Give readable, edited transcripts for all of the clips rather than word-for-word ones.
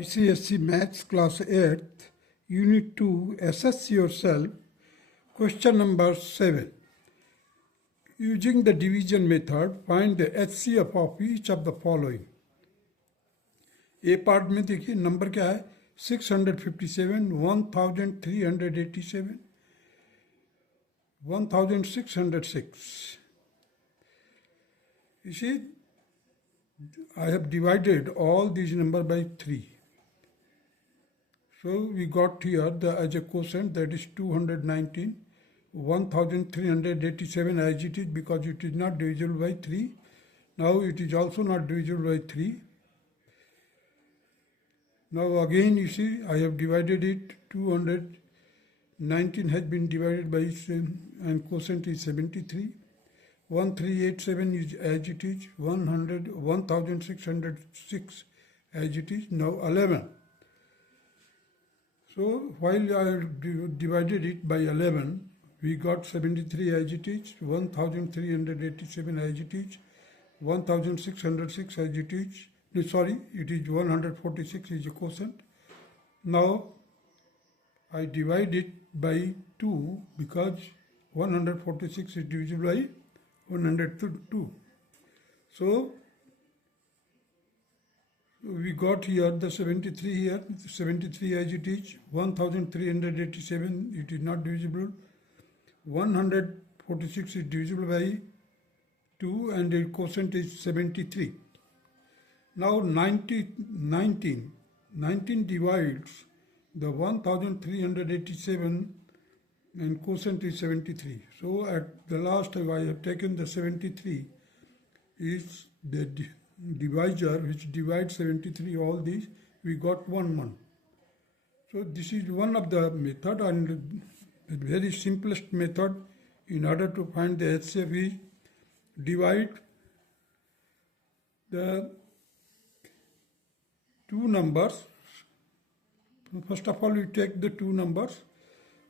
ICSE Maths Class 8th, Unit 2, Assess Yourself, question number 7. Using the division method, find the HCF of each of the following. A part में देखिए number क्या है 657, 1387, 1606. You see, I have divided all these numbers by 3. So we got here as a quotient, that is 219, 1387 as it is, because it is not divisible by 3. Now it is also not divisible by 3. Now again you see I have divided it. 219 has been divided by and quotient is 73. 1387 is as it is. 1606 as it is. Now 11. So while I divided it by 11, we got 73 as it is, 1387 as it is, 1606 as it is. Sorry, it is 146 is a quotient. Now I divide it by 2 because 146 is divisible by 102. So we got here the 73 here, 73 as it is, 1387 it is not divisible, 146 is divisible by 2 and the quotient is 73. Now 19 divides the 1387 and quotient is 73. So at the last I have taken the 73 is the divisor which divides 73, all these we got 1. So this is one of the method, and the very simplest method in order to find the HCF is divide the two numbers. First of all we take the two numbers.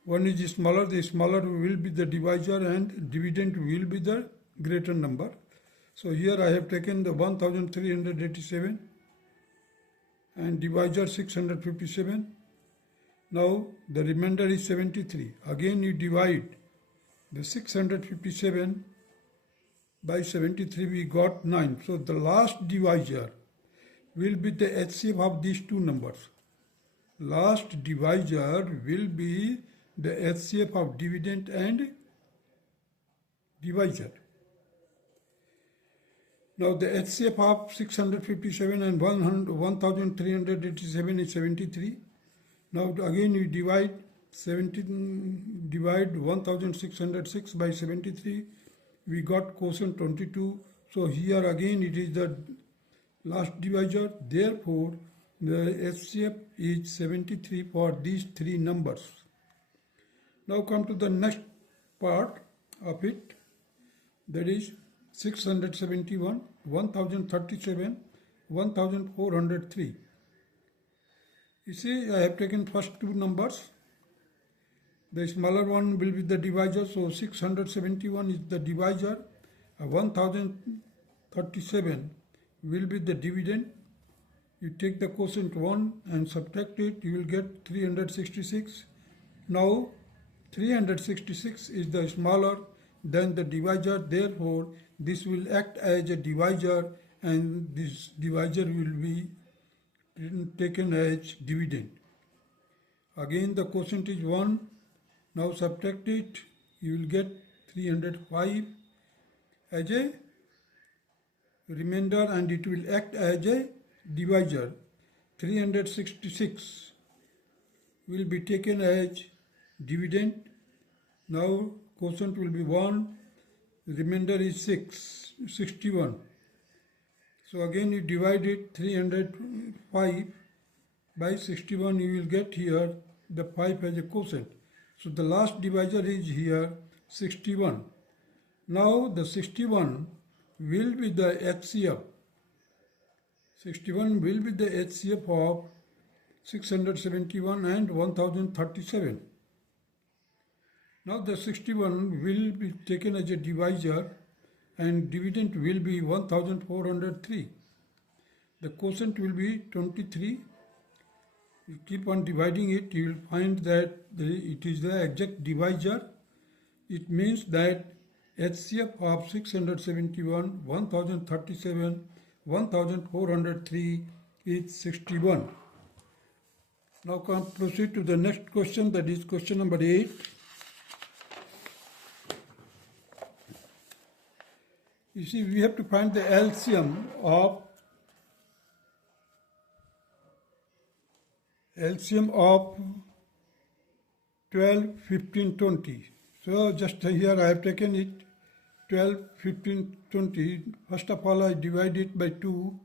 One is smaller, the smaller will be the divisor and dividend will be the greater number. So here I have taken the 1387 and divisor 657. Now the remainder is 73. Again you divide the 657 by 73, we got 9. So the last divisor will be the HCF of these two numbers. Last divisor will be the HCF of dividend and divisor. Now the HCF of 657 and 1387 is 73. Now again we divide 1606 by 73. We got quotient 22. So here again it is the last divisor. Therefore the HCF is 73 for these three numbers. Now come to the next part of it, that is 671, 1037, 1403. You see, I have taken first two numbers. The smaller one will be the divisor, so 671 is the divisor. 1037 will be the dividend. You take the quotient 1 and subtract it, you will get 366. Now 366 is the smaller than the divisor, therefore this will act as a divisor and this divisor will be taken as dividend. Again the quotient is 1. Now subtract it, you will get 305 as a remainder and it will act as a divisor. 366 will be taken as dividend. Now quotient will be 1, remainder is 61. So again you divide it, 305 by 61, you will get here the 5 as a quotient. So the last divisor is here 61. Now the 61 will be the HCF. 61 will be the HCF of 671 and 1037. Now the 61 will be taken as a divisor and dividend will be 1403. The quotient will be 23 you keep on dividing it, you will find that it is the exact divisor. It means that HCF of 671, 1037, 1403 is 61. Now proceed to the next question, that is question number 8. You see, we have to find the LCM of 12, 15, 20. So just here I have taken it 12, 15, 20. First of all, I divide it by 2.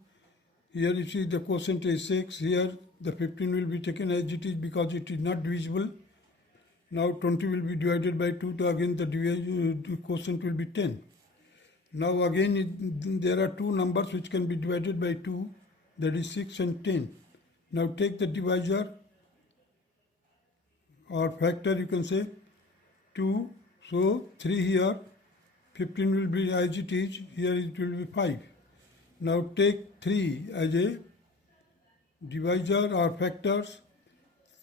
Here you see the quotient is 6. Here the 15 will be taken as it is because it is not divisible. Now 20 will be divided by 2. So again the quotient will be 10. Now again there are two numbers which can be divided by 2. That is 6 and 10. Now take the divisor or factor, you can say 2. So 3 here. 15 will be as it is. Here it will be 5. Now take 3 as a divisor or factors.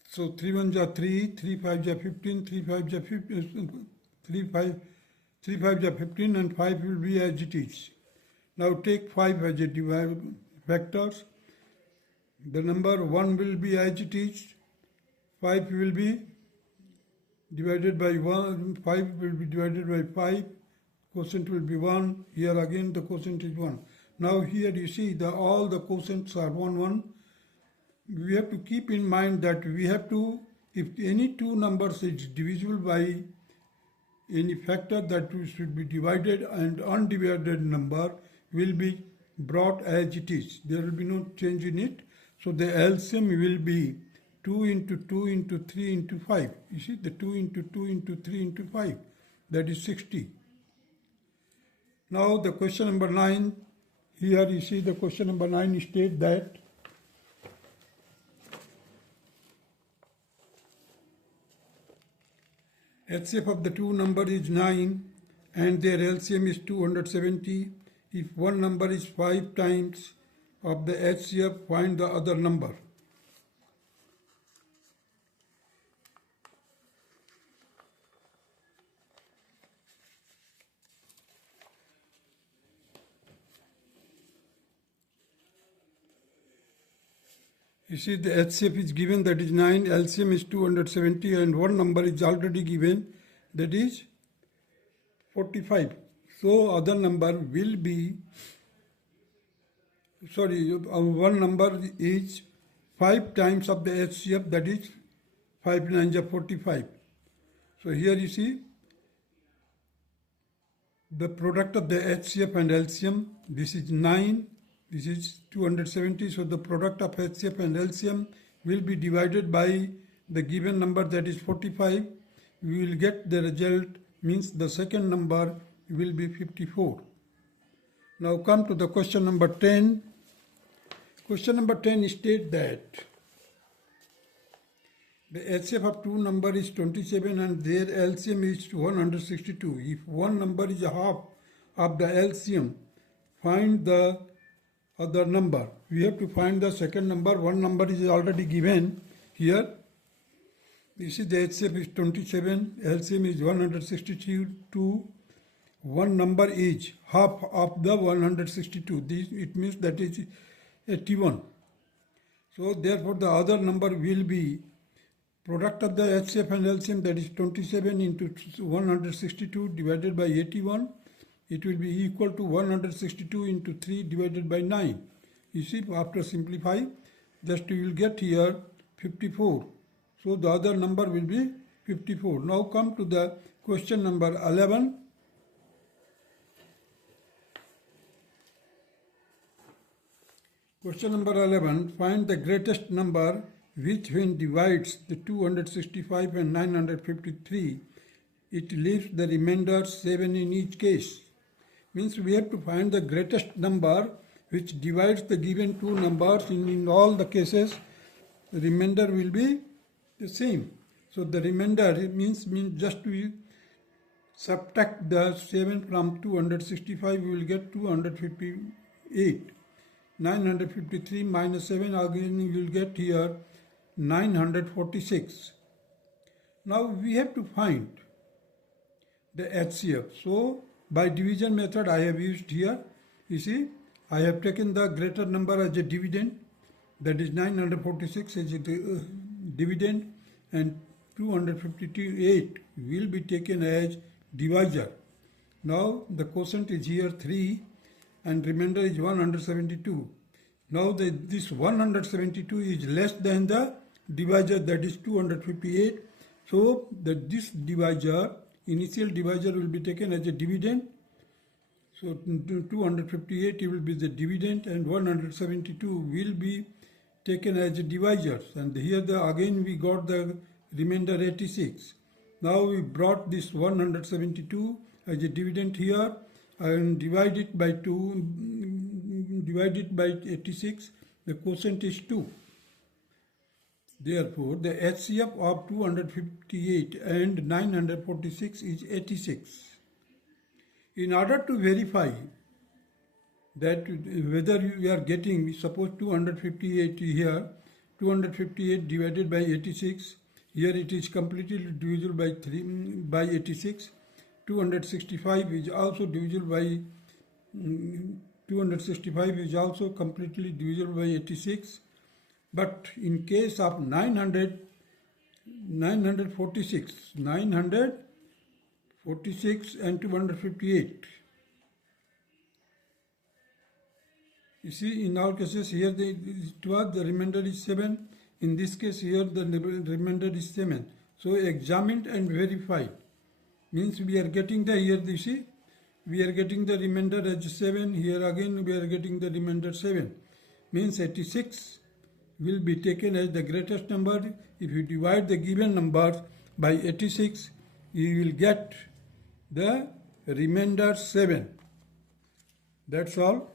So 3 1s are 3, 3 5s are 15, 3 5s are 15, 3 5s are 15, and 5 will be as it is. Now take 5 as a factors. The number 1 will be as it is. 5 will be divided by 1. 5 will be divided by 5. Quotient will be 1. Here again the quotient is 1. Now here you see all the quotients are 1, 1. We have to keep in mind that we have to, if any two numbers is divisible by any factor, that should be divided, and undivided number will be brought as it is. There will be no change in it. So the LCM will be 2 into 2 into 3 into 5. You see the 2 into 2 into 3 into 5. That is 60. Now the question number 9. Here you see the question number 9 states that HCF of the two numbers is 9 and their LCM is 270. If one number is 5 times of the HCF, find the other number. You see the HCF is given, that is 9, LCM is 270, and one number is already given, that is 45. So other number will be, one number is 5 times of the HCF, that is 5 9s are 45. So here you see the product of the HCF and LCM. This is 9. This is 270, so the product of HCF and LCM will be divided by the given number, that is 45. We will get the result, means the second number will be 54. Now come to the question number 10. Question number 10 states that the HCF of two number is 27 and their LCM is 162. If one number is a half of the LCM, find the other number. We have to find the second number. One number is already given here. You see the HCF is 27, LCM is 162. One number is half of the 162. It means that is 81. So therefore the other number will be product of the HCF and LCM, that is 27 into 162 divided by 81. It will be equal to 162 into 3 divided by 9. You see, after simplify, just you will get here 54. So the other number will be 54. Now come to the question number 11. Question number 11. Find the greatest number which, when divides the 265 and 953, it leaves the remainder 7 in each case. Means we have to find the greatest number which divides the given two numbers. In all the cases, the remainder will be the same. So the remainder means just we subtract the 7 from 265, we will get 258. 953 minus 7, again you will get here 946. Now we have to find the HCF. So by division method I have used here. You see, I have taken the greater number as a dividend, that is 946 as a dividend, and 258 will be taken as divisor. Now the quotient is here 3 and remainder is 172. Now this 172 is less than the divisor, that is 258. So this divisor, initial divisor, will be taken as a dividend. So 258 will be the dividend and 172 will be taken as divisors. And here again we got the remainder 86. Now we brought this 172 as a dividend here and divide it by 86. The quotient is 2. Therefore, the HCF of 258 and 946 is 86. In order to verify that whether you are getting, suppose 258 here, 258 divided by 86, here it is completely divisible by 86. 265 is also divisible by 265 is also completely divisible by 86. But in case of 946 and 258, you see, in all cases here the remainder is 7. In this case here the remainder is 7. So examined and verified means we are getting the, here you see, we are getting the remainder as 7. Here again we are getting the remainder 7. Means 86 will be taken as the greatest number. If you divide the given numbers by 86, you will get the remainder 7. That's all.